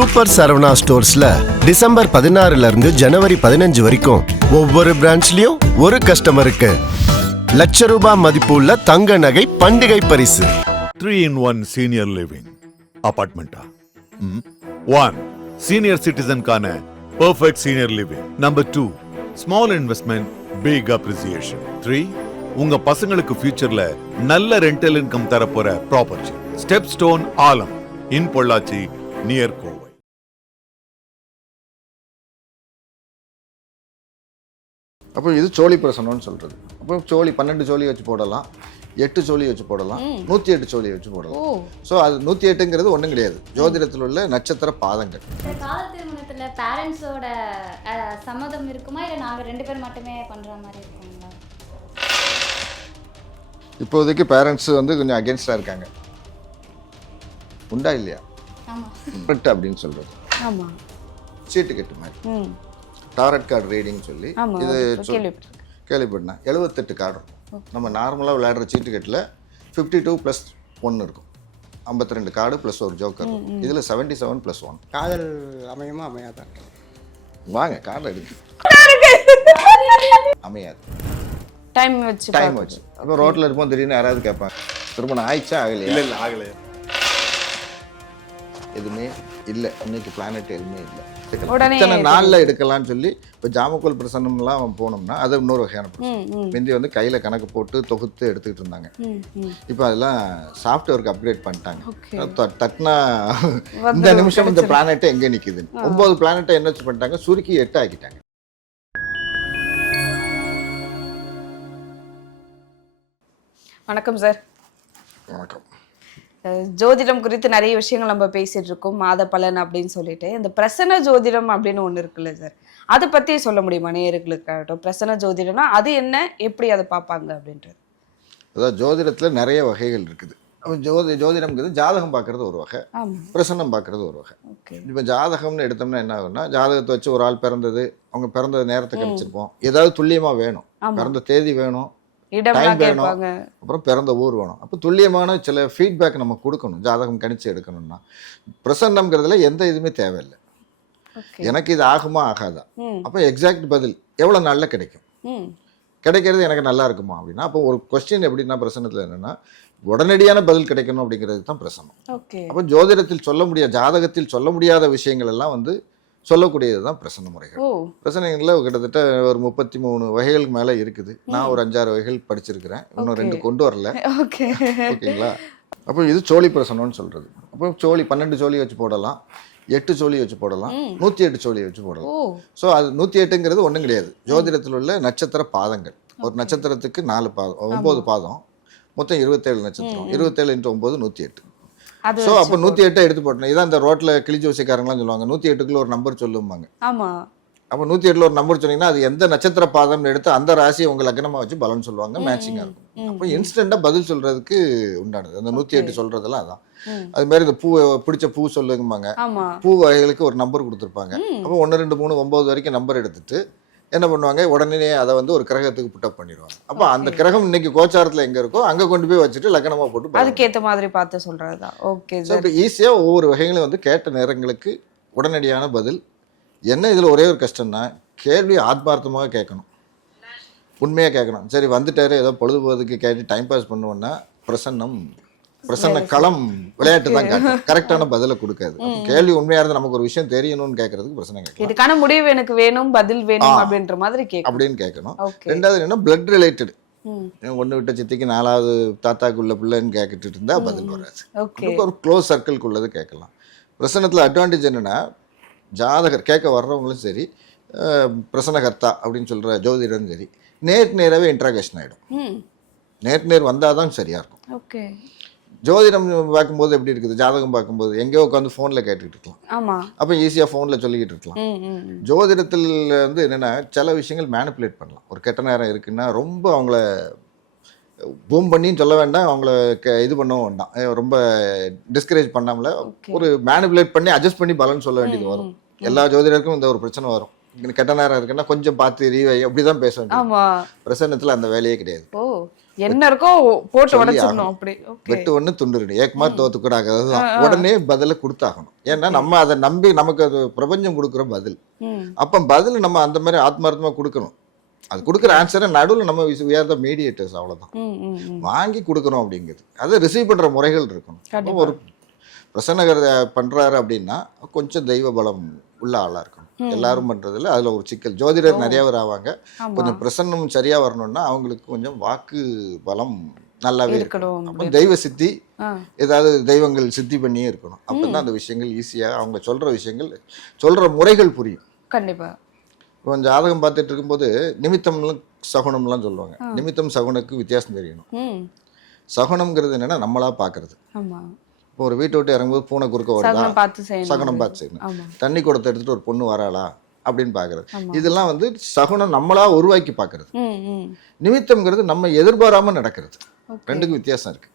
Super Saravana ஸ்டோர்ஸ்ல December பதினாறுல இருந்து ஜனவரி பதினஞ்சு வரைக்கும் ஒவ்வொரு பிரான்ச்லயும் ஒரு கஸ்டமருக்கு லட்ச ரூபாய் மதிப்புள்ள தங்க நகை பண்டிகை பரிசு. Three in one senior living அபார்ட்மெண்டா one senior சிட்டிசனுக்கான perfect senior living number two small investment big appreciation three உங்க பசங்களுக்கு ஃபியூச்சர்ல நல்ல ரெண்டல் இன்கம் தரப்போற ப்ராப்பர்ட்டி ஸ்டெப் ஸ்டோன் ஆலம் இன் பொள்ளாச்சி நியர் கோ அப்போ இது சோழி பிரசனம்னு சொல்றது. அப்போ சோழி பன்னெண்டு சோழி வச்சு போடலாம். எட்டு சோழி வச்சு போடலாம். நூற்றி எட்டு சோழி வச்சு போடலாம். ஸோ அது நூற்றி எட்டுங்கிறது ஒன்றும் கிடையாது. ஜோதிடத்தில் உள்ள நட்சத்திர பாதங்கள். திருமணத்துல பேரண்ட்ஸோட சம்மதம் இருக்குமா? இல்லை நாங்கள் ரெண்டு பேர் மட்டுமே பண்ற மாதிரி இருக்குங்களா? இப்போதைக்கு பேரண்ட்ஸ் வந்து கொஞ்சம் அகேன்ஸ்டாக இருக்காங்க. உண்டா இல்லையா? அப்படின்னு சொல்றது. ஆமா. சீட்டு கட்டு மாதிரி. ம். டாரட் கார்டு ரீடிங் சொல்லி இது கேள்விப்பட்டேன் எழுபத்தெட்டு கார்டு இருக்கும். நம்ம நார்மலாக விளையாடுற சீட்டு கட்டில் ஃபிஃப்டி டூ ப்ளஸ் ஒன்று இருக்கும். ஐம்பத்தி ரெண்டு கார்டு ப்ளஸ் ஒரு ஜோக்கர் இதில் செவன்ட்டி செவன் ப்ளஸ் ஒன் காதல் அமையுமா? அமையாதான் வாங்க கார்டு எடுங்க அமையாது. டைம் வச்சு டைம் வச்சு. அப்போ ரோட்டில் இருப்போம் திடீர்னு யாராவது கேட்பாங்க. திருமணம் ஆயிடுச்சா ஆகலையா? இல்ல இல்ல ஆகல எதுவுமே இல்லை. இன்னைக்கு பிளானட் எதுவுமே இல்லை. இத்தனை நாளில் எடுக்கலாம்னு சொல்லி இப்போ ஜாமக்கோல் பிரசன்னம்லாம் போனோம்னா அது இன்னொரு வகையான ம் முந்தி வந்து கையில் கணக்கு போட்டு தொகுத்து எடுத்துக்கிட்டு இருந்தாங்க. இப்போ அதெல்லாம் சாஃப்ட்வேருக்கு அப்கிரேட் பண்ணிட்டாங்க. ஓகே. த- தட்டுனா இந்த நிமிஷம் இந்த. பிளானெட்டை எங்கே நிக்குது ஒன்பது பிளானெட்டை என்ன பண்ணிட்டாங்க? சுருக்கி எட்டு ஆக்கிட்டாங்க. வணக்கம் சார். வணக்கம். ஜோதிடம் குறித்து நிறைய விஷயங்கள் நம்ம பேசிட்டு இருக்கோம் மாத பலன் அப்படின்னு சொல்லிட்டு. இந்த பிரசன்ன ஜோதிடம் அப்படின்னு ஒண்ணு இருக்குல்ல சார்? அதை பத்தி சொல்ல முடியுமா? நேயர்களுக்காகட்டும். பிரசன்ன ஜோதிடம்னா அது என்ன? எப்படி அதை பார்ப்பாங்க அப்படின்றது. அதாவது ஜோதிடத்தில் நிறைய வகைகள் இருக்குது. ஜோதி ஜோதிடம்ங்கிறது ஜாதகம் பார்க்கறது ஒரு வகை ஆமா. பிரசன்னம் பார்க்கறது ஒரு வகை. இப்போ ஜாதகம்னு எடுத்தோம்னா என்ன ஆகும்னா ஜாதகத்தை வச்சு ஒரு ஆள் பிறந்தது அவங்க பிறந்த நேரத்தை கணிச்சிருப்போம். ஏதாவது துல்லியமாக வேணும். பிறந்த தேதி வேணும். வேணும். அப்புறம் பிறந்த ஊர் வேணும். அப்போ துல்லியமான சில ஃபீட்பேக் நம்ம கொடுக்கணும். ஜாதகம் கணிச்சு எடுக்கணும்னா. பிரசன்னம்ங்கிறதுல எந்த இதுவுமே தேவையில்லை. எனக்கு இது ஆகுமா ஆகாதா? அப்போ எக்ஸாக்ட் பதில் எவ்வளோ நாளில் கிடைக்கும்? கிடைக்கிறது எனக்கு நல்லா இருக்குமா அப்படின்னா அப்போ ஒரு கொஸ்டின் எப்படின்னா பிரசன்னத்தில் என்னன்னா உடனடியான பதில் கிடைக்கணும் அப்படிங்கிறது தான் பிரசனம் அப்போ ஜோதிடத்தில் சொல்ல முடியாத ஜாதகத்தில் சொல்ல முடியாத விஷயங்கள் எல்லாம் வந்து சொல்லக்கூடியது தான் பிரசன்ன முறைகள். பிரசனைகளில் கிட்டத்தட்ட ஒரு முப்பத்தி மூணு வகைகளுக்கு மேலே இருக்குது. நான் ஒரு அஞ்சாறு வகைகள் படிச்சிருக்கிறேன். இன்னும். ரெண்டு கொண்டு வரல. ஓகே. ஓகேங்களா? அப்போ இது சோழி பிரசனம்னு சொல்றது. அப்போ சோழி பன்னெண்டு சோழி வச்சு போடலாம். எட்டு சோழி வச்சு போடலாம். நூற்றி எட்டு சோழி வச்சு போடலாம். ஸோ அது நூற்றி எட்டுங்கிறது ஒன்றும் கிடையாது. ஜோதிடத்தில் உள்ள நட்சத்திர பாதங்கள். ஒரு நட்சத்திரத்துக்கு நாலு பாதம் ஒன்பது பாதம். மொத்தம் இருபத்தேழு நட்சத்திரம். இருபத்தேழு இன்ட்டு ஒம்பது நூற்றி எட்டு. ஸோ அப்போ நூற்றி எட்டை எடுத்து போட்டோம் இதான் இந்த ரோட்டில் கிளி ஜோசிக்காரங்களாம் சொல்லுவாங்க. நூற்றி எட்டுக்குள்ள ஒரு நம்பர் சொல்லுவாங்க ஆமா. அப்போ நூற்றி எட்டில் ஒரு நம்பர் சொன்னீங்கன்னா அது எந்த நட்சத்திர பாதம்னு எடுத்து அந்த ராசியை உங்கள் லக்னமாக வச்சு பலன் சொல்லுவாங்க மேட்சிங்காக இருக்கும். அப்போ இன்ஸ்டண்ட்டாக பதில் சொல்கிறதுக்கு உண்டானது. அந்த நூற்றி எட்டு சொல்கிறதெல்லாம் அதான். அது மாதிரி இந்த பூ பிடிச்ச பூ சொல்லுங்கம்பாங்க. பூ வகைகளுக்கு ஒரு நம்பர் கொடுத்துருப்பாங்க. அப்போ ஒன்று ரெண்டு மூணு ஒம்பது வரைக்கும் நம்பர் எடுத்துட்டு என்ன பண்ணுவாங்க? உடனே அதை வந்து ஒரு கிரகத்துக்கு புட்டப் பண்ணிடுவாங்க. அப்போ அந்த கிரகம் இன்னைக்கு கோச்சாரத்தில் எங்கே இருக்கோ அங்கே கொண்டு போய் வச்சுட்டு லக்னமாக போட்டு அதுக்கேத்த மாதிரி பார்த்து சொல்றதுதான் ஓகே இப்படி ஈஸியாக ஒவ்வொரு வகைகளும் வந்து கேட்ட நேரங்களுக்கு உடனடியான பதில். என்ன இதில் ஒரே ஒரு கஷ்டம்னா கேள்வி ஆத்மார்த்தமாக கேட்கணும். உண்மையாக கேட்கணும். சரி வந்துட்டாரு ஏதோ பொழுதுபோதுக்கு கேட்டு டைம் பாஸ் பண்ணுவோன்னா பிரசன்னம். பிரசன்ன களம் விளையாட்டு தான் காட்டும் கரெக்டான பதிலை கொடுக்காது. கேள்வி உண்மையாக இருந்து நமக்கு ஒரு விஷயம் தெரியணும்னு கேட்கறதுக்கு பிரச்சனை கேட்கலாம். இதுக்கான முடிவு எனக்கு வேணும் பதில் வேணும். அப்படின்ற மாதிரி அப்படின்னு கேட்கணும். ரெண்டாவது என்ன பிளட் ரிலேட்டட் ஒன்று விட்ட சித்திக்கு நாலாவது தாத்தாக்குள்ள பிள்ளைன்னு கேட்டுட்டு இருந்தா பதில் வராது. ஒரு க்ளோஸ் சர்க்கிள்குள்ளது கேட்கலாம். பிரசனத்தில் அட்வான்டேஜ் என்னென்னா ஜாதகர் கேட்க வர்றவங்களும் சரி பிரசனகர்த்தா அப்படின்னு சொல்கிற ஜோதிடரும் சரி நேருக்கு நேராகவே இன்ட்ராகேஷன் ஆகிடும் ம். நேருக்கு நேர் வந்தால் தான் சரியாக இருக்கும். ஓகே. ஜோதிடம் பார்க்கும்போது எப்படி இருக்குது? ஜாதகம் பார்க்கும்போது எங்கேயோ உட்காந்து ஃபோனில் கேட்டுக்கிட்டு இருக்கலாம். அப்போ ஈஸியாக ஃபோனில் சொல்லிக்கிட்டு இருக்கலாம். ஜோதிடத்தில் வந்து என்னென்னா சில விஷயங்கள் மேனிப்புலேட் பண்ணலாம். ஒரு கெட்ட நேரம் இருக்குன்னா ரொம்ப அவங்கள பூம் பண்ணின்னு சொல்ல வேண்டாம். அவங்கள க இது பண்ணவும் வேண்டாம். ரொம்ப டிஸ்கரேஜ் பண்ணாமல. ஒரு மேனிப்புலேட் பண்ணி அட்ஜஸ்ட் பண்ணி பலன் சொல்ல வேண்டியது வரும். எல்லா ஜோதிடருக்கும் இந்த ஒரு பிரச்சனை வரும். கெட்ட நேரம் இருக்குன்னா கொஞ்சம் பார்த்து ரீவை அப்படி தான் பேச வேண்டியது ஆமா. பிரசன்னத்தில் அந்த வேலையே கிடையாது. என்ன இருக்கோ போட்டு உடைச்சிடணும். அப்படி. வெட்டு ஒன்று துண்டு ரெண்டு. ஏக்கமா தோத்து கூட அதுதான் உடனே பதில கொடுத்தாகணும். ஏன்னா நம்ம அதை நம்பி நமக்கு அது பிரபஞ்சம் கொடுக்குற பதில். அப்போ பதில் நம்ம அந்த மாதிரி ஆத்மார்த்தமா கொடுக்கணும். அது கொடுக்குற ஆன்சரை நடுவில் நம்ம the மீடியேட்டர்ஸ் ம் வாங்கி கொடுக்கணும் அப்படிங்கிறது அதை ரிசீவ் பண்ற முறைகள் இருக்கணும். ஒரு பிரசன்னகர் பண்றாரு அப்படின்னா கொஞ்சம் தெய்வ பலம் உள்ள ஆளா இருக்கணும். எல்லாரும் பண்றதுல அதுல ஒரு சிக்கல். ஜோதிடர் நிறைய பேர் ஆவாங்க. கொஞ்சம் பிரசன்னம் சரியா வரணும்னா அவங்களுக்கு கொஞ்சம் வாக்கு பலம் நல்லாவே இருக்கணும். அப்போ தெய்வ சித்தி ஏதாவது தெய்வங்கள் சித்தி பண்ணியே இருக்கணும். அப்பதான் அந்த விஷயங்கள் ஈஸியா அவங்க சொல்ற விஷயங்கள் சொல்ற முறைகள் புரியும். கண்டிப்பா. இப்போ ஜாதகம் பார்த்துட்டு இருக்கும்போது நிமித்தம்லாம் சகுனம்லாம் சொல்லுவாங்க. நிமித்தம் சகுனுக்கு வித்தியாசம் தெரியணும். சகுனம்ங்கிறது என்னன்னா நம்மளா பார்க்கறது ஆமா. இப்போ ஒரு வீட்டை விட்டு இறங்கும்போது பூனை குறுக்க வருதா? சகுனம் பார்த்து செய்யணும். தண்ணி குடத்தை எடுத்துட்டு ஒரு பொண்ணு வராளா? அப்படின்னு பார்க்கறது. இதெல்லாம் வந்து சகுனம் நம்மளா உருவாக்கி பார்க்கறது. நிமித்தம்ங்கிறது நம்ம எதிர்பாராம நடக்கிறது. ரெண்டுக்கும் வித்தியாசம் இருக்கு.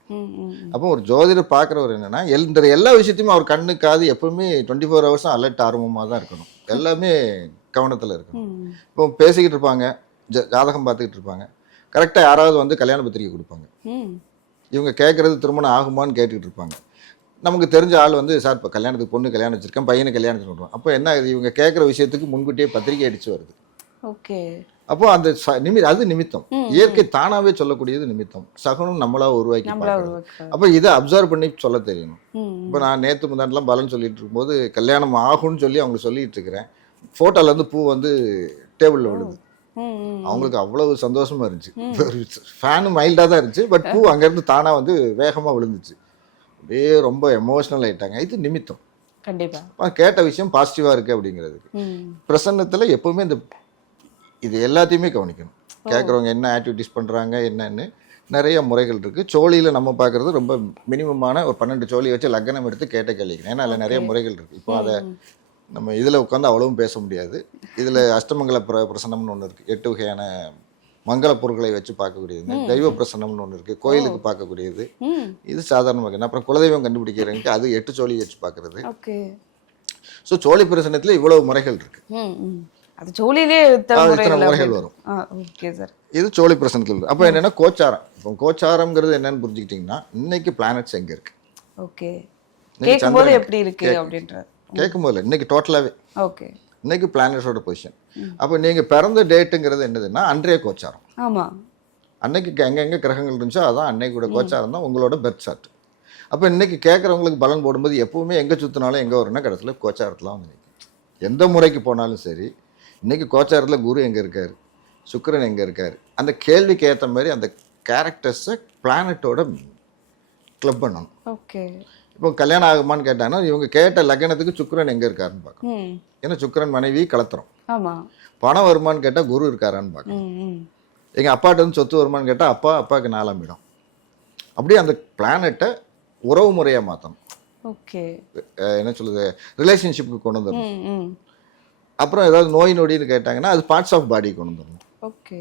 அப்போ ஒரு ஜோதிடர் பார்க்குறவர் என்னன்னா இந்த எல்லா விஷயத்தையும் அவர் கண்ணு காது எப்பவுமே டுவெண்ட்டி ஃபோர் ஹவர்ஸும் அலர்ட் ஆர்வமாக தான் இருக்கணும். எல்லாமே கவனத்தில் இருக்கணும். இப்போ பேசிக்கிட்டு இருப்பாங்க ஜாதகம் பார்த்துக்கிட்டு இருப்பாங்க. கரெக்டாக யாராவது வந்து கல்யாண பத்திரிக்கை கொடுப்பாங்க. இவங்க கேட்குறது திருமணம் ஆகுமான்னு கேட்டுக்கிட்டு இருப்பாங்க. நமக்கு தெரிஞ்ச ஆள் வந்து சார் இப்போ கல்யாணத்துக்கு பொண்ணு கல்யாணம் வச்சிருக்கேன் பையனை கல்யாணத்துக்கு விடுவோம் அப்போ என்ன இது? இவங்க கேட்குற விஷயத்துக்கு முன்கூட்டியே பத்திரிக்கை அடிச்சு வருது. ஓகே. அப்போ அந்த நிமி அது நிமித்தம். இயற்கை தானாவே சொல்லக்கூடியது நிமித்தம். சகுனம் நம்மளா உருவாக்கி. அப்போ இதை அப்சர்வ் பண்ணி சொல்ல தெரியணும். இப்போ நான் நேற்று முந்தாண்டெலாம் பலன் சொல்லிட்டு இருக்கும்போது கல்யாணம் ஆகும்னு சொல்லி அவங்க சொல்லிட்டு இருக்கிறேன். ஃபோட்டோல இருந்து பூ வந்து டேபிளில் விழுது. அவங்களுக்கு அவ்வளவு சந்தோஷமா இருந்துச்சு. ஃபேனு மைல்டாக தான் இருந்துச்சு. பட் பூ அங்கேருந்து தானாக வந்து வேகமாக விழுந்துச்சு. அப்படியே ரொம்ப எமோஷ்னல் ஆயிட்டாங்க. இது நிமித்தம். கண்டிப்பா. அப்ப கேட்ட விஷயம் பாசிட்டிவாக இருக்குது அப்படிங்கிறதுக்கு. பிரசன்னத்தில் எப்பவுமே இந்த இது எல்லாத்தையுமே கவனிக்கணும். கேட்குறவங்க என்ன ஆக்டிவிட்டிஸ் பண்ணுறாங்க என்னன்னு நிறைய முறைகள் இருக்குது சோழியில் நம்ம பார்க்குறது ரொம்ப மினிமமான ஒரு பன்னெண்டு சோழி வச்சு லக்னம் எடுத்து கேட்ட கேள்விக்கணும் ஏன்னா அதில் நிறைய. முறைகள் இருக்குது இப்போ அதை நம்ம இதில் உட்காந்து அவ்வளவும் பேச முடியாது. இதில் அஷ்டமங்கல பிர பிரசன்னம்னு ஒன்று இருக்குது எட்டு வகையான மங்கள பொருட்களை வச்சு பார்க்கக்கூடியது தெய்வ பிரசன்னம்னு ஒன்று இருக்குது கோயிலுக்கு பார்க்கக்கூடியது. இது சாதாரண வகை அப்புறம் குலதெய்வம் கண்டுபிடிக்கிறவங்க அது எட்டு சோழி வச்சு பார்க்குறது. ஸோ சோழி பிரசன்னத்தில் இவ்வளவு முறைகள் ம் அது இல்லை முறைகள். வரும். இது சோழி பிரசனத்தில் அப்போ என்னன்னா கோச்சாரம். இப்போ கோச்சாரம்ங்கிறது என்னன்னு புரிஞ்சுக்கிட்டிங்கன்னா இன்னைக்கு பிளானட்ஸ் எங்கே இருக்கு? ஓகே. கேட்கும்போது எப்படி இருக்கு. அப்படின்றது கேட்கும் போதில்ல இன்னைக்கு டோட்டலாகவே ஓகே. இன்னைக்கு பிளானட்ஸோட பொசிஷன் அப்போ நீங்கள் பிறந்த டேட்டுங்கிறது என்னதுன்னா அன்றைய கோச்சாரம். ஆமா. அன்னைக்கு எங்கெங்கே கிரகங்கள் இருந்துச்சோ அதான் அன்னைக்கூட கோச்சாரம் தான் உங்களோட பெர்த் சார்ட் அப்போ இன்னைக்கு கேட்குறவங்களுக்கு பலன் போடும்போது எப்பவுமே எங்கே சுற்றினாலும் எங்கே வரும்னா கடைசியில் கோச்சாரத்தில் வந்து எந்த முறைக்கு போனாலும் சரி இன்னைக்கு கோச்சாரத்தில் குரு எங்கே இருக்கார்? சுக்கிரன் எங்கே இருக்கார்? அந்த கேள்விக்கு ஏற்ற மாதிரி அந்த கேரக்டர்ஸை பிளானட்டோட கிளப் பண்ணணும். ஓகே இப்போ கல்யாணம் ஆகுமான்னு கேட்டாங்கன்னா இவங்க கேட்ட லக்னத்துக்கு சுக்கிரன் எங்கே இருக்காருன்னு பார்க்கணும். ஏன்னா சுக்கிரன் மனைவி கலத்துறோம் ஆமா. பணம் வருமான்னு கேட்டால் குரு இருக்காரான்னு பார்க்கணும். எங்கள் அப்பாட்ட இருந்து சொத்து வருமான்னு கேட்டால் அப்பா அப்பாவுக்கு நாலாம் இடம். அப்படியே அந்த பிளானட்டை உறவு முறையாக மாற்றணும் ஓகே. என்ன சொல்லுது ரிலேஷன்ஷிப்புக்கு கொண்டு வந்துடணும். அப்புறம் ஏதாவது நோய் நொடின்னு கேட்டாங்கன்னா அது பார்ட்ஸ் ஆஃப் பாடி கொண்டு வந்துடணும். ஓகே.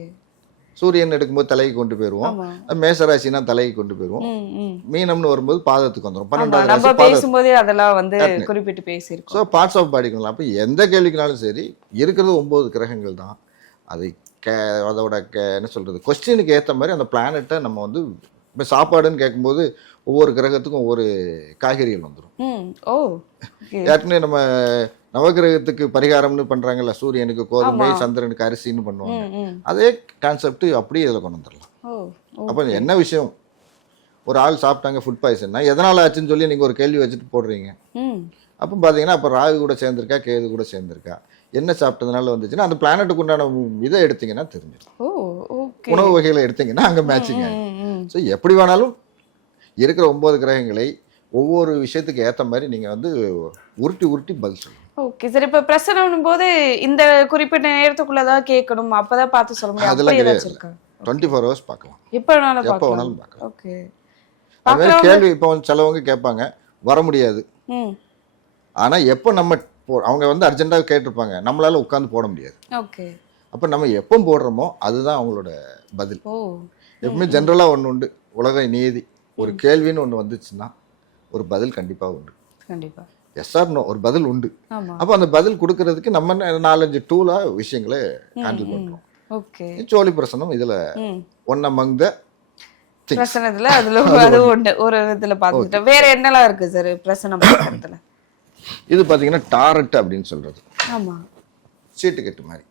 சூரியன் எடுக்கும்போது தலைக்கு கொண்டு போயிடுவோம் ஆமா. மேசராசினா தலைக்கு கொண்டு போயிடுவோம் ம் ம். மீனம்னு வரும்போது பாதத்துக்கு வந்துடும் பன்னெண்டாவது பேசும்போதே அதெல்லாம் வந்து. குறிப்பிட்டு ஸோ பேசியிருக்கோம் பார்ட்ஸ் ஆஃப் பாடி கொள்ளலாம் அப்போ எந்த கேள்விக்குனாலும் சரி இருக்கிறது ஒம்பது கிரகங்கள் தான். அது கே அதோட கே என்ன சொல்கிறது கொஸ்டினுக்கு ஏற்ற மாதிரி அந்த பிளானட்டை நம்ம வந்து இப்போ சாப்பாடுன்னு கேட்கும்போது ஒவ்வொரு கிரகத்துக்கும் ஒவ்வொரு காய்கறிகள் வந்துடும் ஓ ஏற்கனவே நம்ம நவகிரகத்துக்கு பரிகாரம்னு பண்ணுறாங்கல்ல சூரியனுக்கு கோதுமை. சந்திரனுக்கு அரிசின்னு பண்ணுவாங்க. அதே கான்செப்ட் அப்படியே இதில் கொண்டு வந்துடலாம். அப்போ என்ன விஷயம்? ஒரு ஆள் சாப்பிட்டாங்க ஃபுட் பாய்சன்னா எதனால் ஆச்சுன்னு சொல்லி நீங்கள் ஒரு கேள்வி வச்சுட்டு போடுறீங்க. அப்போ பார்த்தீங்கன்னா அப்போ ராகு கூட சேர்ந்திருக்கா கேது கூட சேர்ந்திருக்கா? என்ன சாப்பிட்டதுனால வந்துச்சுன்னா அந்த பிளானட்டுக்கு உண்டான இதை எடுத்தீங்கன்னா தெரிஞ்சிடும். உணவு வகைகளை எடுத்தீங்கன்னா அங்கே மேட்சிங் ஆகும் ஸோ எப்படி வேணாலும் இருக்கிற ஒன்பது கிரகங்களை ஒவ்வொரு விஷயத்துக்கு ஏற்ற மாதிரி நீங்கள் வந்து உருட்டி உருட்டி பதில் சொல்லணும். Okay sir. இப்ப பிரசனம் போது இந்த குறிப்பிட்ட நேரத்துக்குள்ளதான் கேட்கணும். அப்பதான் பார்த்து சொல்ல முடியும். அதெல்லாம் கிடையாது. டுவெண்ட்டி ஃபோர் ஹவர்ஸ் பார்க்கலாம். எப்ப வேணாலும் எப்போ வேணாலும் பார்க்கலாம். ஓகே. அது மாதிரி பார்க்கறவங்க- கேள்வி இப்போ சிலவங்க கேட்பாங்க. வர முடியாது. ஆனால் எப்போ நம்ம அவங்க வந்து அர்ஜென்ட்டாக கேட்டிருப்பாங்க. நம்மளால உட்காந்து போட முடியாது. ஓகே. அப்போ நம்ம எப்போ போடுறோமோ அதுதான் அவங்களோட பதில். ஓ. எப்பவுமே ஜென்ரலாக ஒன்று உண்டு. உலக நீதி. ஒரு கேள்வின்னு ஒன்று வந்துச்சுன்னா ஒரு பதில் கண்டிப்பாக உண்டு. கண்டிப்பா. எஸ் ஆர் நோ ஒரு பதில் உண்டு. அப்போ அந்த பதில் கொடுக்கறதுக்கு நம்ம நாலஞ்சு டூலாக விஷயங்களை ஹேண்டில் பண்ணுறோம் ஓகே. சோழி பிரசனம் இதில் ஒன் அமங் த. பிரசனத்துல அதுல அது ஒன்று ஒரு விதத்துல பார்த்துட்டோம் வேற என்னலாம் இருக்கு சார் பிரசனம் பார்க்கறதுல இது பார்த்தீங்கன்னா டாரட் அப்படின்னு சொல்றது. ஆமா. சீட்டு கட்டு மாதிரி.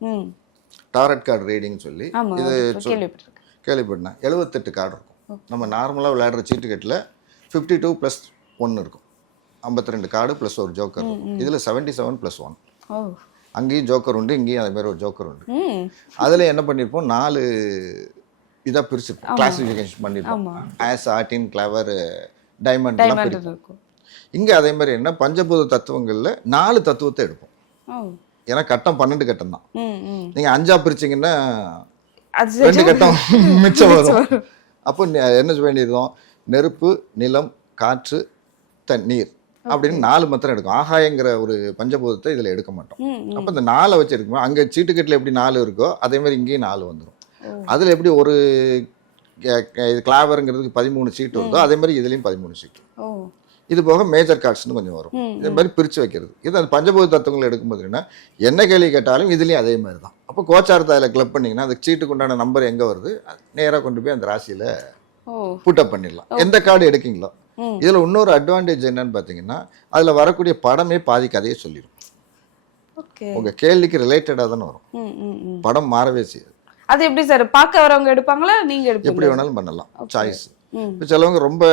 டாரட் கார்டு ரீடிங் சொல்லி இது கேள்விப்பட்டிருக்கேன். கேள்விப்பட்டேன் எழுபத்தெட்டு கார்டு இருக்கும். நம்ம நார்மலாக விளையாடுற சீட்டுக்கட்டில் ஃபிஃப்டி டூ ப்ளஸ் ஒன்று இருக்கும். ஐம்பத்தி ரெண்டு கார்டு ப்ளஸ் ஒரு ஜோக்கர் இதில் செவன்ட்டி செவன் ப்ளஸ் ஒன் அங்கேயும் ஜோக்கர் உண்டு இங்கேயும் அதே மாதிரி ஒரு ஜோக்கர் உண்டு. அதில் என்ன பண்ணியிருப்போம் நாலு இதாக பிரிச்சிருப்போம். கிளாசிஃபிகேஷன் பண்ணியிருப்போம் ஆஸ் ஆர்டின் கிளவர் டைமண்ட்லாம் இருக்கும். இங்கே அதே மாதிரி என்ன? பஞ்சபூத தத்துவங்களில் நாலு தத்துவத்தை எடுப்போம். ஏன்னா கட்டம் பன்னெண்டு கட்டம் தான். நீங்கள் அஞ்சா பிரிச்சிங்கன்னா ரெண்டு. கட்டம் மிச்சம் வரும். அப்போ என்ன செய்ய வேண்டியிருந்தோம் நெருப்பு நிலம் காற்று தண்ணீர் அப்படின்னு நாலு மாத்திரம் எடுக்கும். ஆகாயங்கிற ஒரு பஞ்சபூதத்தை இதில் எடுக்க மாட்டோம். அப்போ இந்த நாலை வச்சு எடுக்கும்போது அங்கே சீட்டுக்கட்டில் எப்படி நாலு இருக்கோ அதே மாதிரி இங்கேயும் நாலு வந்துடும் அதில் எப்படி ஒரு இது கிளாவருங்கிறதுக்கு பதிமூணு சீட்டு வருதோ அதே மாதிரி இதுலேயும் பதிமூணு சீட்டு. இது போக மேஜர் கார்ட்ஸ்னு கொஞ்சம் வரும். இது மாதிரி பிரித்து வைக்கிறது. இது அந்த பஞ்சபூத தத்துவங்களை எடுக்கும்போது என்ன என்ன கேள்வி கேட்டாலும் இதுலேயும் அதே மாதிரி தான். அப்போ கோச்சாரத்தை அதில் கிளப் பண்ணிங்கன்னா அந்த சீட்டுக்கு உண்டான நம்பர் எங்கே வருது? நேராக கொண்டு போய் அந்த ராசியில் புட்டப் பண்ணிடலாம். எந்த கார்டு எடுக்கீங்களோ. இதில் இன்னொரு அட்வான்டேஜ் என்னன்னு பார்த்தீங்கன்னா அதில் வரக்கூடிய படமே பாதி கதையை சொல்லிடும். ஓகே. உங்கள் கேள்விக்கு ரிலேட்டடாக தானே வரும். படம் மாறவே செய்யாது. அது எப்படி சார்? பார்க்க வரவங்க எடுப்பாங்களா? நீங்க எப்படி எடுப்பீங்க வேணாலும் பண்ணலாம். சாய்ஸ் இப்போ சிலவங்க ரொம்ப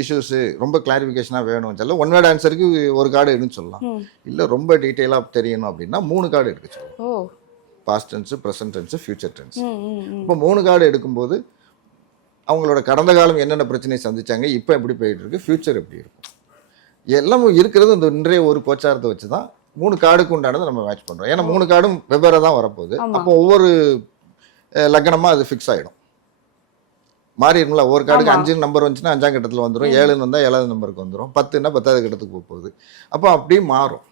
இஷ்யூஸு ரொம்ப கிளாரிஃபிகேஷனாக வேணும் சொல்ல ஒன் வேர்ட் ஆன்சருக்கு ஒரு கார்டு எடுன்னு சொல்லலாம். இல்லை ரொம்ப டீட்டெயிலாக தெரியணும் அப்படின்னா மூணு கார்டு எடுக்க சொல்லலாம் past tense present tense future tense இப்போ மூணு கார்டு எடுக்கும்போது அவங்களோட கடந்த காலம் என்னென்ன பிரச்சனையை சந்திச்சாங்க இப்போ எப்படி போயிட்டு இருக்கு ஃபியூச்சர் எப்படி இருக்கும்? எல்லாம் இருக்கிறது இந்த இன்றைய ஒரு கோச்சாரத்தை வச்சு தான் மூணு கார்டுக்கு உண்டானதை நம்ம மேட்ச் பண்ணுறோம் ஏன்னா மூணு கார்டும் வெவ்வேறு தான் வரப்போகுது. அப்போ ஒவ்வொரு அஹ், லக்னமா அது ஃபிக்ஸ் ஆகிடும் மாறிடும்ல ஒரு கார்டுக்கு. அஞ்சு நம்பர் வந்துச்சுன்னா அஞ்சாம் கட்டத்தில் வந்துடும் ஏழுன்னு வந்தால் ஏழாவது நம்பருக்கு வந்துடும் பத்துன்னா பத்தாவது கட்டத்துக்கு போக போகுது. அப்போ அப்படியே மாறும்.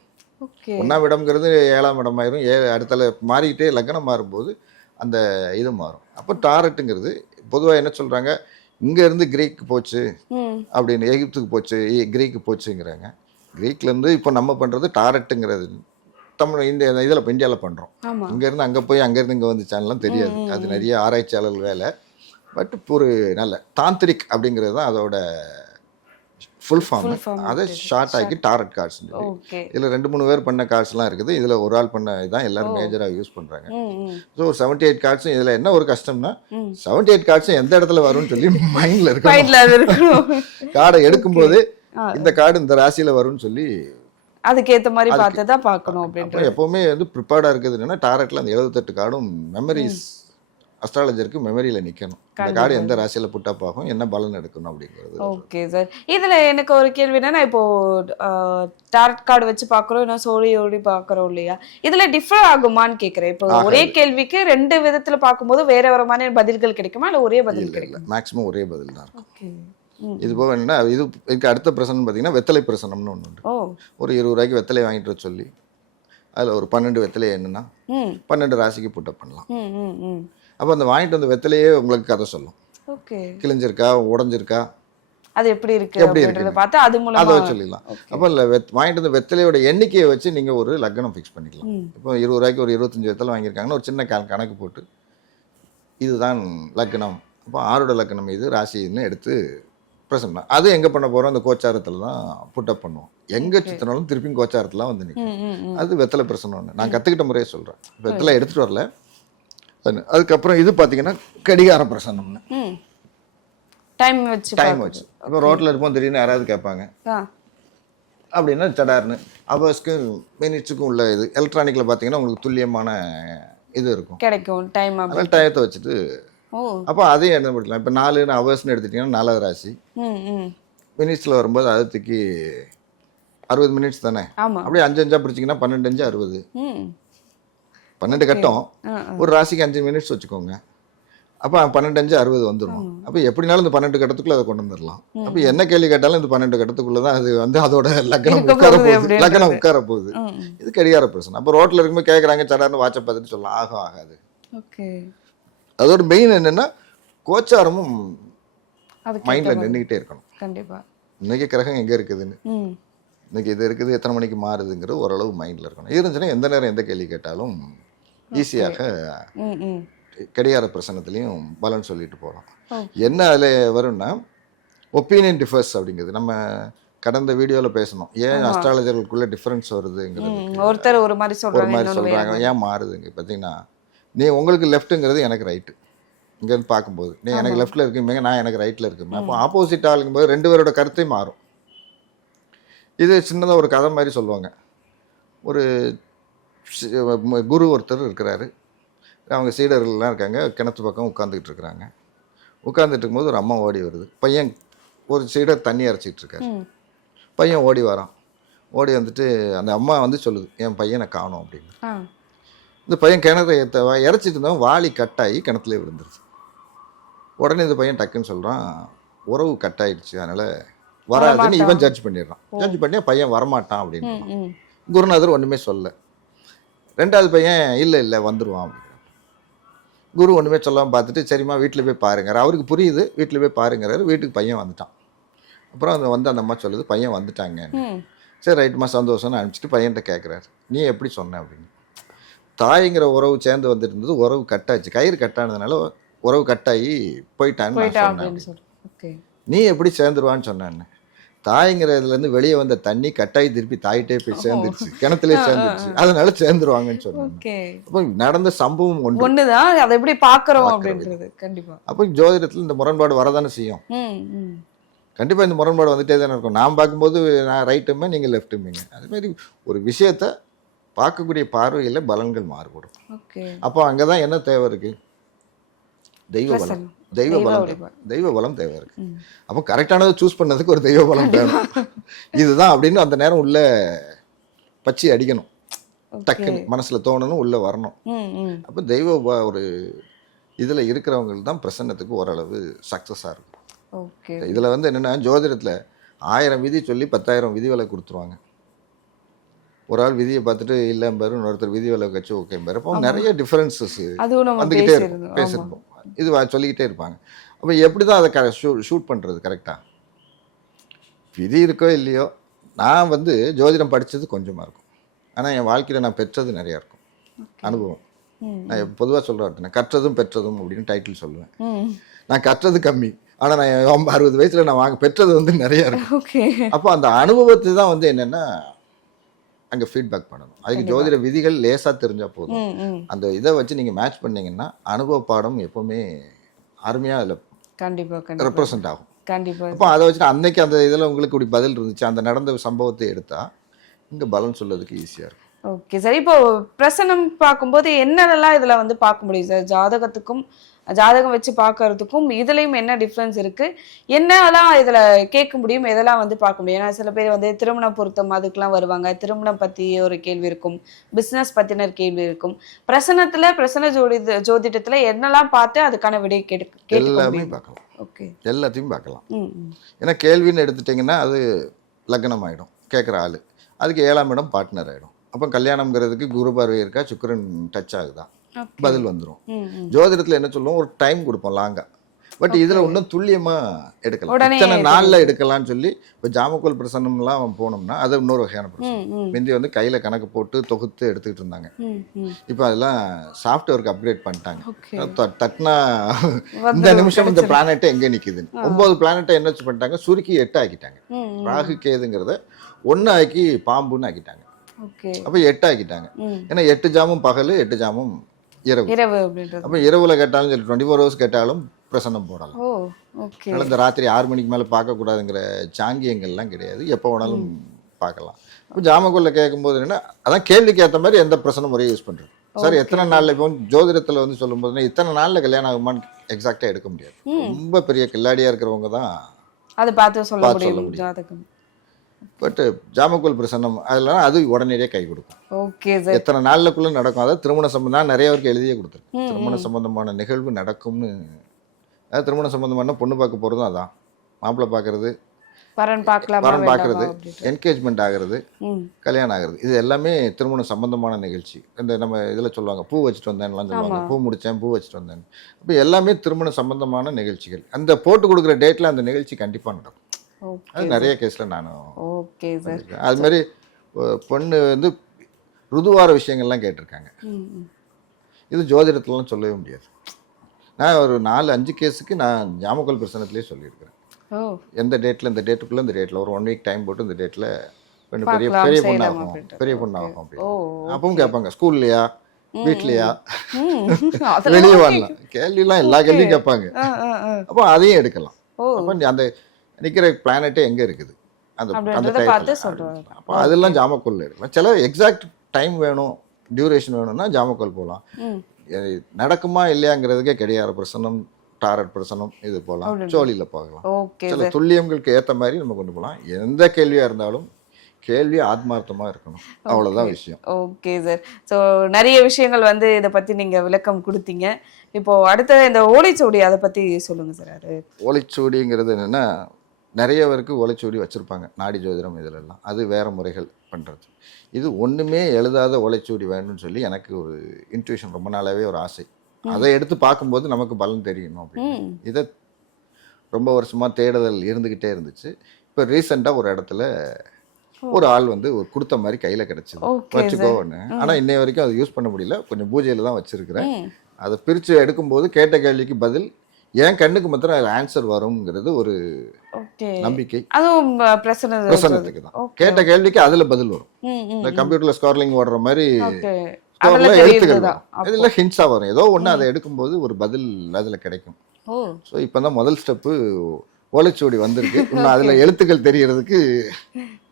ஒன்றாம் இடம்ங்கிறது ஏழாம் இடமாயிரும் ஏ அடுத்தால மாறிக்கிட்டே லக்னம் மாறும்போது அந்த இது மாறும். அப்போ டாரட்டுங்கிறது பொதுவாக என்ன சொல்கிறாங்க இங்கேருந்து கிரீக் போச்சு அப்படின்னு எகிப்துக்கு போச்சு கிரீக்கு போச்சுங்கிறாங்க. கிரீக்லேருந்து இப்போ நம்ம பண்ணுறது டாரட்டுங்கிறது. தமிழ் இந்த இதில் இந்தியாவில் பண்ணுறோம் இங்கேருந்து அங்கே போய் அங்கேருந்து இங்கே வந்துச்சான்லாம் தெரியாது. அது நிறைய ஆராய்ச்சியாளர் வேலை. பட் ஒரு நல்ல தாந்திரிக் அப்படிங்கிறது தான் அதோட ஃபுல் ஃபார்ம் அதை. ஷார்ட் ஆக்கி டாரட் கார்ட்ஸ் இதில் ரெண்டு மூணு பேர் பண்ண கார்ட்ஸ்லாம் இருக்குது. இதில் ஒரு ஆள் பண்ண இதான் எல்லாரும் மேஜராக யூஸ் பண்ணுறாங்க ஸோ ஒரு செவன்ட்டி எயிட் கார்ட்ஸும் இதில் என்ன ஒரு கஷ்டம்னா. செவன்ட்டி எயிட் கார்ட்ஸும் எந்த இடத்துல வரும்னு சொல்லி மைண்டில் இருக்கணும். கார்டை எடுக்கும்போது. இந்த கார்டு இந்த ராசியில் வரும்னு சொல்லி அதுக்கு ஏத்த மாதிரி பார்த்து தான் பார்க்கணும் அப்படின்றது. எப்போவுமே வந்து ப்ரிப்பேர்டாக இருக்குது என்னன்னா டாரட்டில் அந்த எழுபத்தெட்டு கார்டும் மெமரிஸ் அஸ்ட்ராலஜருக்கு மெமரியில் நிற்கணும் இந்த கார்டு எந்த ராசியில் புட்டப் ஆகும் என்ன பலன் எடுக்கணும் அப்படிங்கிறது ஓகே சார் இதுல எனக்கு ஒரு கேள்வி என்னன்னா இப்போ டார்ட் கார்டு வச்சு பாக்குறோம் இன்னும் சோழி ஓடி பாக்குறோம் இல்லையா? இதுல டிஃபர் ஆகுமான்னு கேக்குறேன். இப்போ. ஒரே கேள்விக்கு ரெண்டு விதத்துல பார்க்கும்போது வேற வேற மாதிரி பதில்கள் கிடைக்குமா? இல்ல ஒரே பதில் கிடைக்கும்? மேக்ஸிமம் ஒரே பதில் தான் இருக்கும். ஓகே. இது போக என்னன்னா இது இதுக்கு அடுத்த பிரசனம் பார்த்தீங்கன்னா வெத்தலை பிரசனம்னு ஒன்று உண்டு. ஒரு இருபது ரூபாய்க்கு வெத்தலை வாங்கிட்டு வர சொல்லி அதில் ஒரு பன்னெண்டு வெத்தலை என்னன்னா பன்னெண்டு ராசிக்கு புட்டப் பண்ணலாம். அப்போ அந்த வாங்கிட்டு வந்த வெத்தலையே உங்களுக்கு கதை சொல்லும். ஓகே. கிழிஞ்சிருக்கா உடஞ்சிருக்கா? அது எப்படி இருக்கு எப்படி இருக்குன்னு. பார்த்து அது அதை மூலமா வச்சு சொல்லிடலாம். அப்போ இல்லை வெத் வாங்கிட்டு வந்த வெத்தலையோட எண்ணிக்கையை வச்சு நீங்கள் ஒரு லக்னம் ஃபிக்ஸ் பண்ணிக்கலாம். இப்போ இருபது ரூபாய்க்கு ஒரு இருபத்தஞ்சு வெத்தலை வாங்கியிருக்காங்கன்னா ஒரு சின்ன கணக்கு போட்டு இதுதான் லக்னம் அப்போ ஆரோட லக்னம் இது ராசின்னு எடுத்து பிரசன்ட் அது எங்கே பண்ண போகிறோம் அந்த கோச்சாரத்தில் தான் புட்டப் பண்ணுவோம். எங்கே சுற்றினாலும் திருப்பியும் கோச்சாரத்தில் வந்து நிற்கும் அது வெத்தலை பிரசனம் ஒன்று நான் கற்றுக்கிட்ட முறையே சொல்கிறேன் வெத்தலை எடுத்துகிட்டு வரல. அது- அதுக்கப்புறம் இது பார்த்தீங்கன்னா கடிகார பிரசனம்னு ம். டைம் வச்சு டைம். வச்சு. இப்போ ரோட்டில் இருப்போம் திடீர்னு யாராவது கேட்பாங்க. அப்படின்னா சடார்னு. ஹவர்ஸ்க்கும் மினிட்ஸுக்கும் உள்ள இது. எலக்ட்ரானிக்கில் பார்த்தீங்கன்னா உங்களுக்கு துல்லியமான இது இருக்கும். கிடைக்கும் டைம் அதனால் டயத்தை வச்சுட்டு அப்போ அதையும் என்ன பண்ணிக்கலாம் இப்போ நாலு ஹவர்ஸ்னு எடுத்துட்டிங்கன்னா நாலாவது ராசி. மினிட்ஸில் வரும்போது அது தூக்கி அறுபது மினிட்ஸ் தானே? அப்படியே அஞ்சு அஞ்சா பிடிச்சிங்கன்னா பன்னெண்டு அஞ்சு அறுபது. பன்னெண்டு கட்டம். ஒரு ராசிக்கு அஞ்சு மினிட்ஸ் வச்சுக்கோங்க. அப்போ பன்னெண்டு அஞ்சு அறுபது வந்துடும் அப்போ எப்படினாலும் இந்த பன்னெண்டு கட்டத்துக்குள்ள அதை கொண்டு வந்துடலாம் அப்போ என்ன கேள்வி கேட்டாலும் இந்த பன்னெண்டு கட்டத்துக்குள்ள தான் அது வந்து அதோட லக்னம் உட்கார போகுது. லக்னம் உட்கார போகுது. இது கடிகார பிரச்சனை அப்போ ரோட்டில் இருக்கும்போது கேட்குறாங்க சடார்னு வாட்சை பார்த்துட்டு சொல்லலாம் ஆகும் ஆகாது. அதோட மெயின் என்னன்னா கோச்சாரமும் மைண்டில். நின்றுக்கிட்டே இருக்கணும். கண்டிப்பா. இன்னைக்கு கிரகம் எங்கே இருக்குதுன்னு? இன்னைக்கு இது இருக்குது எத்தனை மணிக்கு மாறுதுங்கிறது ஓரளவு மைண்டில் இருக்கணும். இருந்துச்சுன்னா எந்த நேரம் எந்த கேள்வி கேட்டாலும் ஈஸியாக கடிகார பிரசனத்துலேயும் பலன் சொல்லிட்டு போகலாம் என்ன அதில் வரும்னா ஒப்பீனியன் டிஃபர்ஸ் அப்படிங்கிறது. நம்ம கடந்த வீடியோவில் பேசணும். ஏன் அஸ்ட்ராலஜர்களுக்குள்ள டிஃபரன்ஸ் வருதுங்கிறது. ஒருத்தர் ஒரு மாதிரி ஒரு சொல்றாங்க மாதிரி சொல்கிறாங்க ஏன் மாறுதுங்க? பார்த்தீங்கன்னா நீ உங்களுக்கு லெஃப்ட்டுங்கிறது எனக்கு ரைட்டு இங்கேருந்து பார்க்கும்போது. நீ எனக்கு லெஃப்ட்டில் இருக்கும்பீங்க நான் எனக்கு ரைட்டில் இருக்குமே. அப்போ ஆப்போசிட் ஆளுங்கும்போது ரெண்டு பேரோட கருத்தை மாறும். இது சின்னதாக ஒரு கதை மாதிரி சொல்லுவாங்க. ஒரு குரு ஒருத்தர் இருக்கிறாரு. அவங்க சீடர்கள்லாம் இருக்காங்க. கிணத்து பக்கம் உட்காந்துக்கிட்டு இருக்கிறாங்க. உட்காந்துட்டு இருக்கும்போது ஒரு அம்மா ஓடி வருது. பையன் ஒரு சீடர் தண்ணி இறச்சிட்டு இருக்காரு. பையன் ஓடி வரான். ஓடி வந்துட்டு அந்த அம்மா வந்து சொல்லுது என் பையனை காணோம் அப்படின்னு. இந்த பையன் கிணறு இறச்சிட்டு இருந்தவன் வாளி கட்டாகி கிணத்துல விழுந்துருச்சு உடனே இந்த பையன் டக்குன்னு சொல்கிறான் உறவு கட்டாயிடுச்சு. அதனால் வராதுன்னு இவன் ஜட்ஜ் பண்ணிடுறான். ஜட்ஜ் பண்ணி பையன் வரமாட்டான் அப்படின்னு குருநாதர் ஒன்றுமே சொல்ல ரெண்டாவது பையன் இல்லை இல்லை வந்துடுவான் குரு ஒன்றுமே சொல்லாமல் பார்த்துட்டு சரிம்மா வீட்டில் போய் பாருங்கிறார். அவருக்கு புரியுது வீட்டில் போய் பாருங்கிறாரு. வீட்டுக்கு பையன் வந்துட்டான். அப்புறம் அந்த வந்து அந்த அம்மா சொல்லுது பையன் வந்துட்டாங்க. சரி ரைட்டுமா சந்தோஷம்னு அனுப்பிச்சிட்டு பையன்கிட்ட கேட்குறாரு நீ எப்படி சொன்ன? அப்படின்னு. தாய்ங்கிற உறவு சேர்ந்து வந்துட்டு இருந்தது உறவு கட்டாச்சு. கயிறு கட்டானதுனால உறவு கட்டாகி போயிட்டான்னு நான் சொன்னேன் நீ எப்படி சேர்ந்துருவான்னு சொன்னேன்னு. தாய்ங்கிற இதுல இருந்து வெளியே வந்த தண்ணி கட்டாயி திருப்பி தாயிட்டே போய் சேர்ந்துருச்சு. கிணத்துலயே சேர்ந்துருச்சு. அதனால சேர்ந்துருவாங்கன்னு சொன்னாங்க. அப்போ நடந்த சம்பவம் ஒன்று. ஒண்ணுதான் அதை எப்படி பார்க்கறது. அப்படின்றது. கண்டிப்பா. அப்போ ஜோதிடத்துல இந்த முரண்பாடு வரதானே செய்யும். ம் ம். கண்டிப்பா இந்த முரண்பாடு வந்துட்டே தானே இருக்கும். நான் பார்க்கும்போது நான் ரைட்டுமே நீங்க லெஃப்ட்டுமீங்க. அது மாதிரி ஒரு விஷயத்த பார்க்கக்கூடிய பார்வையில பலன்கள் மாறுபடும். அப்போ அங்கதான் என்ன தேவை இருக்கு? தெய்வ பலம் பிரசன்னம். தெய்வ பலம். தெய்வ பலம் தேவை இருக்கு. அப்போ கரெக்டானதை சூஸ் பண்ணதுக்கு ஒரு தெய்வ பலம் தேவை. இதுதான் அப்படின்னு அந்த நேரம் உள்ள பச்சி அடிக்கணும். டக்குன்னு மனசுல தோணணும் உள்ள வரணும். அப்போ தெய்வ ஒரு இதுல இருக்கிறவங்க தான் பிரசன்னத்துக்கு ஓரளவு சக்ஸஸாக இருக்கும். ஓகே. இதுல வந்து என்னன்னா ஜோதிடத்துல ஆயிரம் விதி சொல்லி பத்தாயிரம் விதி விலை கொடுத்துருவாங்க. ஒரு ஆள் விதியை பார்த்துட்டு இல்லைம்பாரு இன்னொருத்தர் விதி விலை வச்சு ஓகேம்பாரு. அப்போ நிறைய டிஃபரன்சஸ் வந்துக்கிட்டே இருக்கும். பேசியிருப்போம். இது சொல்லிக்கிட்டே இருப்பாங்க. அப்போ எப்படி தான் அதை க ஷூ ஷூட் பண்ணுறது கரெக்டாக விதி இருக்கோ இல்லையோ நான் வந்து ஜோதிடம் படித்தது கொஞ்சமாக இருக்கும். ஆனால் என் வாழ்க்கையில் நான் பெற்றது நிறையா இருக்கும். அனுபவம். நான் பொதுவாக சொல்கிறேன் நான் கற்றதும் பெற்றதும் அப்படின்னு டைட்டில் சொல்லுவேன். நான் கற்றது கம்மி. ஆனால் நான் அறுபது வயசில் நான் வாங்க பெற்றது வந்து நிறையா இருக்கும் அப்போ அந்த அனுபவத்தை தான் வந்து என்னென்னா அங்கே ஃபீட்பேக் பண்ணணும். அதுக்கு ஜோதிட விதிகள் லேசாக தெரிஞ்சால் போதும். அந்த இதை வச்சு நீங்கள் மேட்ச் பண்ணீங்கன்னா அனுபவ பாடம் எப்பவுமே அருமையாக அதில் கண்டிப்பா கண்டிப்பா. ரெப்ரசன்ட் ஆகும். கண்டிப்பா. அப்போ அதை வச்சுட்டு அன்னைக்கு அந்த இதில் உங்களுக்கு இப்படி பதில் இருந்துச்சு அந்த நடந்த சம்பவத்தை எடுத்தா இங்கே பலன் சொல்லதுக்கு ஈஸியாக இருக்கும். ஓகே சார் இப்போ பிரசனம் பார்க்கும்போது என்னென்னலாம் இதுல வந்து பார்க்க முடியும் சார் ஜாதகத்துக்கும் ஜாதகம் வச்சு பார்க்கறதுக்கும் இதுலயும் என்ன டிஃப்ரென்ஸ் இருக்கு? என்னெல்லாம் இதுல கேட்க முடியும்? எதெல்லாம் வந்து பார்க்க முடியும்? ஏன்னா சில பேர் வந்து திருமண பொருத்தம் அதுக்கெல்லாம் வருவாங்க. திருமணம் பத்தி ஒரு கேள்வி இருக்கும். பிசினஸ் பத்தின கேள்வி இருக்கும். பிரசனத்துல பிரசன ஜோதி ஜோதிடத்துல என்னெல்லாம் பார்த்து அதுக்கான விடை கேட்டு எல்லாமே பார்க்கலாம். ஓகே எல்லாத்தையும் பார்க்கலாம். ஏன்னா கேள்வின்னு எடுத்துட்டிங்கன்னா அது லக்னம் ஆகிடும் கேட்குற ஆள். அதுக்கு ஏழாம் இடம் பார்ட்னர் ஆகிடும் அப்போ கல்யாணம்ங்கிறதுக்கு குரு பார்வை இருக்கா? சுக்கிரன் டச் ஆகுதா? Okay. பதில் வந்துடும் ஜோதிடத்தில் என்ன சொல்லுவோம்? ஒரு டைம் கொடுப்போம் லாங்கா. பட் இதுல இன்னும் துல்லியமா எடுக்கலாம். இத்தனை நாள்ல எடுக்கலாம்னு சொல்லி இப்போ ஜாமக்கோல் பிரசன்னம்லாம் போனோம்னா அது இன்னொரு வகையான ம் முந்தி வந்து கையில கணக்கு போட்டு தொகுத்து எடுத்துக்கிட்டு இருந்தாங்க. இப்போ அதெல்லாம் சாஃப்ட்வேருக்கு அப்கிரேட் பண்ணிட்டாங்க. ஓகே. த- தட்டினா இந்த நிமிஷம் இந்த பிளானெட்டை எங்கே நிக்குதுன்னு. ஒன்பது பிளானெட்டை என்ன பண்ணிட்டாங்க? சுருக்கி எட்டு ஆக்கிட்டாங்க. ராகு கேதுங்கிறத ஒன்று ஆக்கி பாம்புன்னு ஆக்கிட்டாங்க. அப்போ எட்டு ஆக்கிட்டாங்க. ஏன்னா எட்டு ஜாமும் பகல் எட்டு ஜாமும் இரவு. இரவு அப்படின்றது. அப்போ இரவுல கேட்டாலும் சரி டுவெண்ட்டி ஃபோர் ஹவர்ஸ் கேட்டாலும் பிரசன்னம் போடலாம். ஓ ஓகே அதனால இந்த ராத்திரி ஆறு மணிக்கு மேலே பார்க்கக்கூடாதுங்கிற சாங்கியங்கள்லாம் கிடையாது. எப்போ வேணாலும் பார்க்கலாம். இப்போ ஜாமக்குள்ள கேட்கும்போது என்ன அதான் கேள்விக்கு ஏற்ற மாதிரி எந்த பிரச்சனை முறையை யூஸ் பண்ணுறது சார் எத்தனை நாளில் இப்போ ஜோதிடத்தில் வந்து சொல்லும்போது இத்தனை நாளில் கல்யாணம் ஆகுமான்னு எக்ஸாக்டாக எடுக்க முடியாது. ரொம்ப பெரிய கில்லாடியாக இருக்கிறவங்க தான் அது பார்த்து சொல்ல முடியும் பட் ஜாமக்குள் பிரசன்னம் அதெல்லாம் அது உடனடியே கை கொடுக்கும். Okay sir. எத்தனை நாளுக்குள்ள நடக்கும்? அதாவது திருமண சம்பந்தம் நான் நிறைய பேருக்கு எழுதியே கொடுத்துருக்கேன். திருமண சம்பந்தமான நிகழ்வு நடக்கும்னு. அதாவது திருமண சம்பந்தமான பொண்ணு பார்க்க போகிறதும் அதான். மாப்பிள்ளை பார்க்கறது வரன் பார்க்கலாமா வரன் வேண்டாமா பார்க்கறது. என்கேஜ்மெண்ட் ஆகிறது கல்யாணம் ஆகிறது. இது எல்லாமே திருமணம் சம்பந்தமான நிகழ்ச்சி. இந்த நம்ம இதில் சொல்லுவாங்க பூ வச்சுட்டு வந்தேன்லாம் சொல்லுவாங்க. பூ முடித்தேன் பூ வச்சுட்டு வந்தேன் இப்போ எல்லாமே திருமண சம்பந்தமான நிகழ்ச்சிகள். அந்த போட்டு கொடுக்குற டேட்டில் அந்த நிகழ்ச்சி கண்டிப்பாக நடக்கும். அது நிறைய கேஸில் நானும் ஓகே சார். அது மாதிரி பொண்ணு வந்து ருதுவார விஷயங்கள்லாம் கேட்டிருக்காங்க. இது ஜோதிடத்துலலாம் சொல்லவே முடியாது. நான் ஒரு நாலு அஞ்சு கேஸுக்கு நான் ஜாமக்கல் பிரசனத்திலே சொல்லியிருக்கிறேன். எந்த டேட்டில் இந்த டேட்டுக்குள்ளே இந்த டேட்டில் ஒரு ஒன் வீக் டைம் போட்டு இந்த டேட்டில் பெண்ணு பெரிய பெரிய பொண்ணாகும். பெரிய பொண்ணாகும் அப்படின்னு. அப்பவும் கேட்பாங்க ஸ்கூல்லையா? வீட்லையா? வெளியே. வரலாம். கேள்விலாம் எல்லா கேள்வியும் கேட்பாங்க. அப்போ அதையும் எடுக்கலாம். அப்போ அந்த நிற்கிற பிளானட்டே எங்கே இருக்குது? அந்த அந்த சொல்றாரு. அப்போ அதெல்லாம் ஜாமக்கோல் எடுக்கலாம் சில எக்ஸாக்ட் டைம் வேணும் டியூரேஷன் வேணும்னா ஜாமக்கோல் போகலாம் நடக்குமா இல்லையாங்கிறதுக்கே கிடையாது பிரசனம் டாரட் பிரசனம் இது போகலாம் சோழியில் போகலாம். சில துல்லியங்களுக்கு ஏற்ற மாதிரி நம்ம கொண்டு போகலாம் எந்த கேள்வியாக இருந்தாலும் கேள்வி ஆத்மார்த்தமாக இருக்கணும். அவ்வளோதான் விஷயம். Okay sir. ஸோ நிறைய விஷயங்கள் வந்து இதை பத்தி நீங்க விளக்கம் கொடுத்தீங்க. இப்போ அடுத்த இந்த ஓலைச்சுவடி அதை பத்தி சொல்லுங்க சார். அது ஓலைச்சுவடிங்கிறது என்னென்னா நிறைய பேருக்கு ஓலைச்சுவடி வச்சுருப்பாங்க நாடி ஜோதிடம் இதிலெல்லாம். அது வேறு முறைகள் பண்ணுறது இது ஒன்றுமே எழுதாத ஓலைச்சுவடி வேணும்னு சொல்லி எனக்கு ஒரு இன்ட்யூஷன் ரொம்ப நாளாகவே ஒரு ஆசை. அதை எடுத்து பார்க்கும்போது நமக்கு பலன் தெரியணும் அப்படின்னு. இதை ரொம்ப வருஷமாக தேடுதல் இருந்துக்கிட்டே இருந்துச்சு. இப்போ ரீசெண்டாக ஒரு இடத்துல ஒரு ஆள் வந்து ஒரு கொடுத்த மாதிரி கையில் கிடச்சிது. Okay, வச்சுக்கோன்னு. ஆனால் இன்னை வரைக்கும் அதை யூஸ் பண்ண முடியல. கொஞ்சம் பூஜையில் தான் வச்சுருக்கிறேன். அதை பிரித்து எடுக்கும்போது கேட்ட கேள்விக்கு பதில் என் கண்ணுக்கு மாத்திரம் அதில் ஆன்சர் வருங்கிறது ஒரு நம்பிக்கை. அதுவும் பிரசன்னத்துக்கு தான். கேட்ட கேள்விக்கு அதில் பதில் வரும். இந்த. கம்ப்யூட்டர்ல ஸ்கார்லிங் ஓடுற மாதிரி ஸ்கோர்ல வரும். இதில் ஹிண்ட்ஸா வரும். ஏதோ ஒண்ணு அதை எடுக்கும்போது ஒரு பதில் அதுல கிடைக்கும். ஸோ இப்போ தான் முதல் ஸ்டெப்பு ஓலைச்சுவடி வந்திருக்கு. இன்னும் அதுல எழுத்துக்கள் தெரியறதுக்கு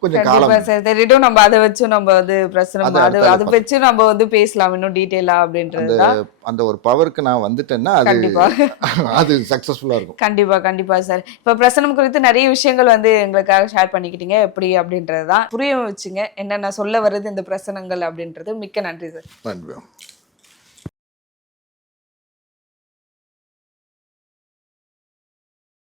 கொஞ்சம் காலம் தெரியும் நம்ம அதை வச்சு நம்ம வந்து பிரசனம். அதை அது வச்சு நம்ம வந்து பேசலாம் இன்னும் டீட்டெயிலா அப்படின்றது அந்த ஒரு பவருக்கு நான் வந்துட்டேன்னா அது கண்டிப்பா. அது சக்சஸ்ஃபுல்லா இருக்கும். கண்டிப்பா கண்டிப்பா சார். இப்ப பிரசனம் குறித்து நிறைய விஷயங்கள் வந்து எங்களுக்காக ஷேர் பண்ணிக்கிட்டீங்க. எப்படி அப்படின்றது தான். புரிய வச்சுங்க. என்னென்ன சொல்ல வருது இந்த பிரசனங்கள் அப்படின்றது. மிக்க நன்றி சார். நன்றி.